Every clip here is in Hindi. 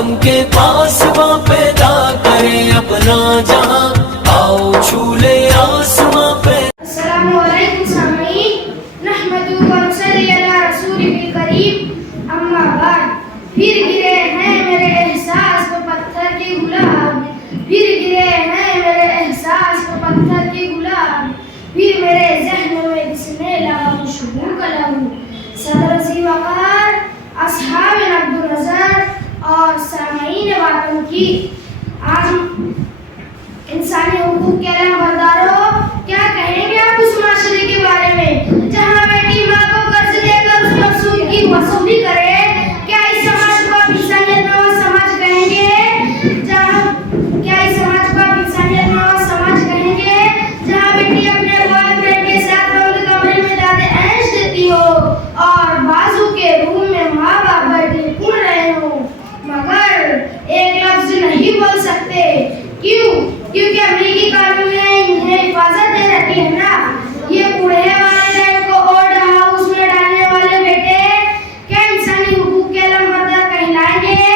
आदम के पास वहाँ पैदा करे अपना जहाँ, आओ छू ले आसमां पे। अस्सलामु अलैकुम सामीन, नहमदुहु व नसल्ली अला रसूलिल करीम, अम्मा बाद। फिर गिरे हैं मेरे एहसास पे पत्थर के गुलाब, फिर गिरे हैं मेरे एहसास पे पत्थर के गुलाब, फिर मेरे ज़हन में दिसने लगा खुशबू का लहू। सदर ज़ीवकार, अस्हाब अब्दुल नज़र और सामीन वातन की, आज इंसानी हुकूक के अलामबरदारों, क्या कहेंगे आप उस माशरे के बारे में जहाँ बेटी माँ को कर्ज देकर उसके सूद की वसूली करे? क्या इस समाज को आप इंसानियत नवाज समाज कहेंगे? क्या इस समाज को आप इंसानियत नवाज समाज कहेंगे जहाँ बेटी अपने बॉयफ्रेंड के साथ बंद कमरे में जाते ऐश देती हो और बाजू के रूम में माँ बाप बैठे कूद रहे हो मगर एक लफ्ज नहीं बोल सकते? क्यों? क्योंकि अमेरिकी कानून ने इन्हें हिफाजत दे रखी है ना। ये बूढ़े वाले को ओल्ड हाउस में डालने वाले बेटे क्या इंसानी हुकूक के अलामबरदार कहलाएंगे?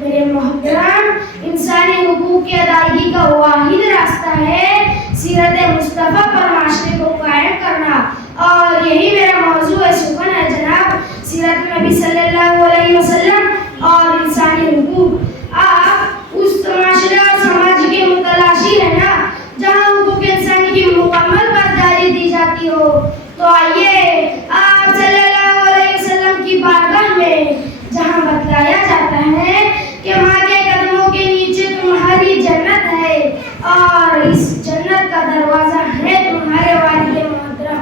मेरे मोहतरम, इंसानी हुकूक की अदायगी का वाहिद रास्ता है सीरत मुस्तफ़ा पर माशरे को कायम करना, और यही मेरा मौजू है सुखन है जनाब, सीरत नबी सल्लल्लाहु अलैहि वसल्लम और इंसानी हुकूक। आप उस माशरे और समाज के मुतलाशी है ना जहाँ हुकूक इंसानी की मुकम्मल पासदारी दी जाती हो। तो आइए आप सल्लल्लाहु अलैहि वसल्लम की बारगाह में जहाँ बतलाया जाता है कि माँ के कदमों के नीचे तुम्हारी जन्नत है और इस जन्नत का दरवाजा है तुम्हारे वालिद मोहतरम।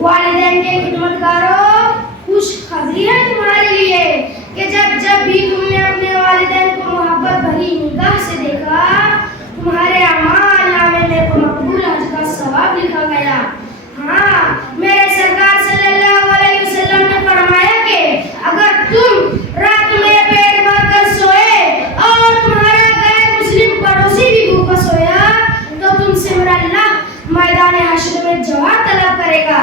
वालिदैन के खिदमतगारों, खुशखबरी है तुम्हारे लिए कि जब भी तुमने अपने वालिदैन को मोहब्बत भरी निगाह से देखा, तुम्हारे अमाल नामे में मकबूल हज का सवाब लिखा गया। हाँ, मेरे सरकार सल्लल्लाहु अलैहि वसल्लम ने फरमाया कि अगर तुम रात में पेट भरकर सोए और तुम्हारा गैर मुस्लिम पड़ोसी भी भूखा सोया तो तुमसे मेरा अल्लाह मैदान हश्र में जवाब तलब करेगा।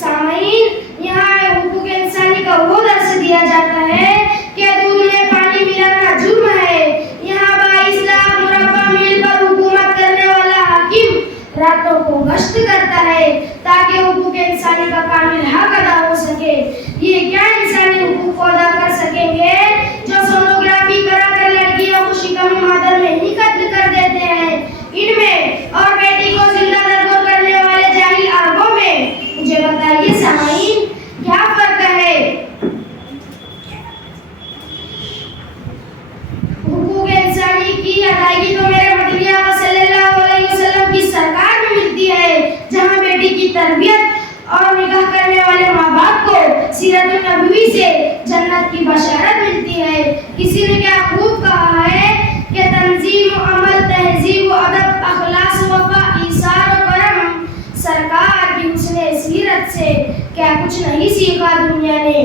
सामीन, यहाँ हुकूक इंसानी का वो दर्स दिया जाता है कि दूध में पानी मिलाना जुर्म है। यहाँ 22 लाख मुरब्बा मील पर हुकूमत करने वाला हाकिम रातों को गश्त करता है ताकि हुकूक इंसानी का कामिल हक अदा हो सके। ये क्या इंसानी हुकूक को अदा कर सकेंगे जो सोनोग्राफी कराकर लड़कियों को शिकमी मादर में ही कत्ल कर देते हैं? इनमें और बेटी को जिंदा दरगोर करने वाले जाहिल अरबों में मुझे बताइए सामीन, क्या फर्क है? हुकूक इंसानी की अदायगी तो मेरे मदनी आका सल्लल्लाहु अलैहि वसल्लम की सरकार में मिलती है जहाँ बेटी की तरबियत और निकाह करने वाले माँ बाप को सीरत नबवी से जन्नत की बशारत मिलती है। किसी ने क्या खूब कहा है कि तंजीम, अमल, तहजीब, अदब, अखलास, वफा, ईसार और करम सरकार की हुस्ने सीरत से क्या कुछ नहीं सीखा दुनिया ने।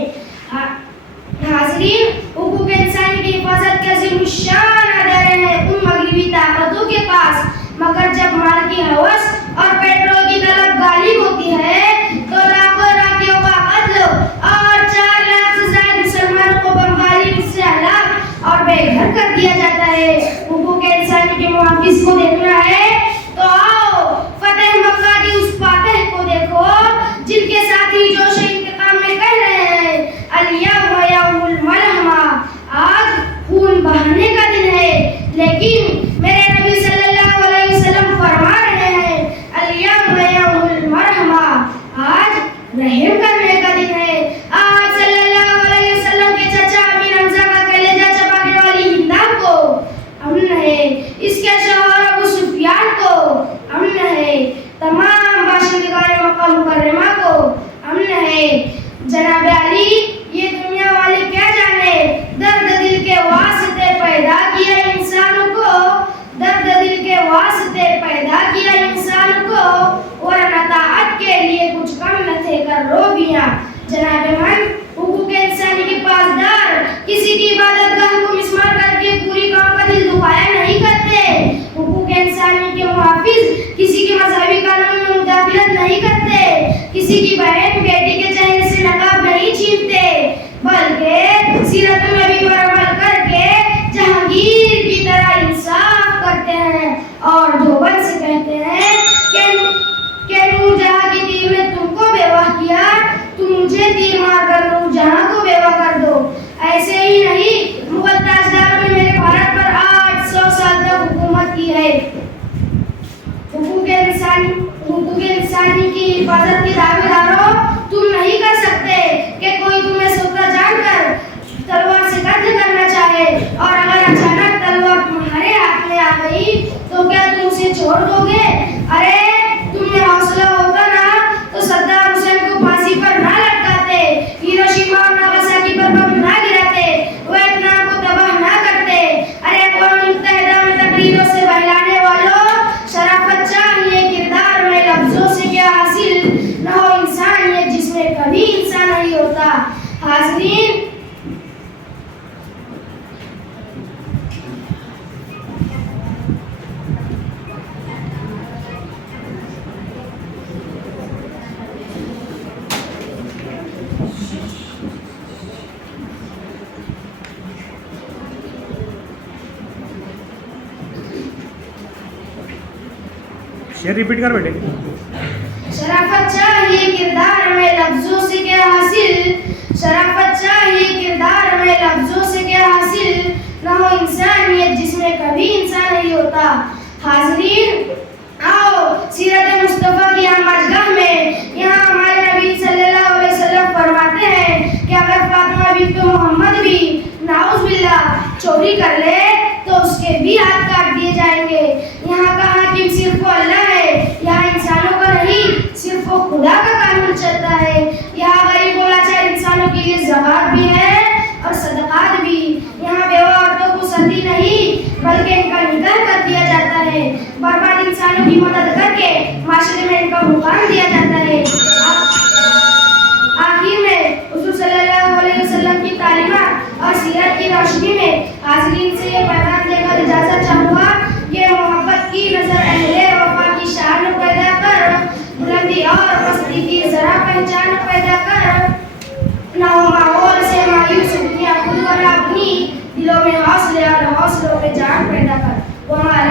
हाज़रीन, हुकूक इंसानी की हिफाजत के अज़ीमुश्शान अदारे हैं उन मगरिबी ताकतों के पास, मगर जब माल की हवस और पेट्रोल की तलब गालिब होती है तो लाखों इराकियों का कत्ल और 4 लाख से ज्यादा मुसलमानों को बमबारी से हलाक और बेघर कर दिया जाता है। हुकूक इंसानी के मुहाफिज को देखना है तो आओ फतेह मक्का की उस फातिह को देखो जिनके साथी जोश इंतकाम में कह रहे हैं अल-यौम यौमुल मलहमा, आज खून बहाने का दिन है। लेकिन मेरे नबी सल्लल्लाहु अलैहि वसल्लम फरमा रहे हैं अल-यौम यौमुल मरहमा, आज रहम करने का दिन है। आज सल्लल्लाहु अलैहि वसल्लम के चाचा अमीर हमजा का कलेजा चबाने वाली हिंदा को अमन है, इसके शौहर अबू सुफियान को अमन है, तमाम बाशिंदगान मक्का मुकर्रमा को अमन है। जनाब अली, ये दुनिया वाले क्या जाने, दर्द दिल के वास्ते पैदा किया इंसान को, दर्द दिल के वास्ते पैदा किया इंसान को, और नताअत के लिए कुछ कम न थे कर रोबियां। जनाब मन, हुकूक इंसानी के पासदार किसी की इबादत गाह को मिसमार करके पूरी कौम का दिल दुखाया नहीं करते। हुकूक इंसानी के मुहाफिज किसी के मजहबी कानून में मुदाखलत नहीं करते, किसी की बहन बेटी के चेहरे से नकाब नहीं छीनते, बल्कि सीरत नबी पर अमल करके जहां शेर रिपीट कर बेटे। शराफत चाहिए किरदार में लफ्जों से क्या हासिल, शराफत चाहिए किरदार में लफ्जों से क्या हासिल, न हो इंसानियत जिसमें कभी इंसान नहीं होता। हाज़रीन, आओ सीरत मुस्तफ़ा की आमदगाह में, यहाँ हमारे नबी सल्लल्लाहु अलैहि वसल्लम फरमाते हैं कि अगर फातिमा बिन्त मोहम्मद भी नाउज़ बिल्लाह चोरी कर ले तो उसके भी हाथ काट दिए जाएंगे। यहाँ का हाकिम सिर्फ वो अल्लाह है, यहाँ इंसानों का नहीं, सिर्फ वो खुदा का कानून चलता है। यहाँ गरीब और लाचार इंसानों के लिए ज़कात भी है और सदक़ात भी। यहाँ बेवा औरतों को सती नहीं बल्कि इनका निकाह कर दिया जाता है। बर्बाद इंसानों की मदद करके माशरे में इनका मुकाम दिया जाता है। आखिर में हुज़ूर सल्लल्लाहु अलैहि वसल्लम की तालीमात और सीरत की रोशनी में हाज़रीन से ये पैगाम देकर इजाज़त चाहूँगा कि मोहब्बत की नज़र अहले वफा की शान पैदा कर, बुलंदी और पस्ती की ज़रा पहचान पैदा कर। ना हो माहौल से मायूस दुनिया खुद और अपनी दिलों में हौसले और हौसलों पे जान पैदा कर। वो हमारा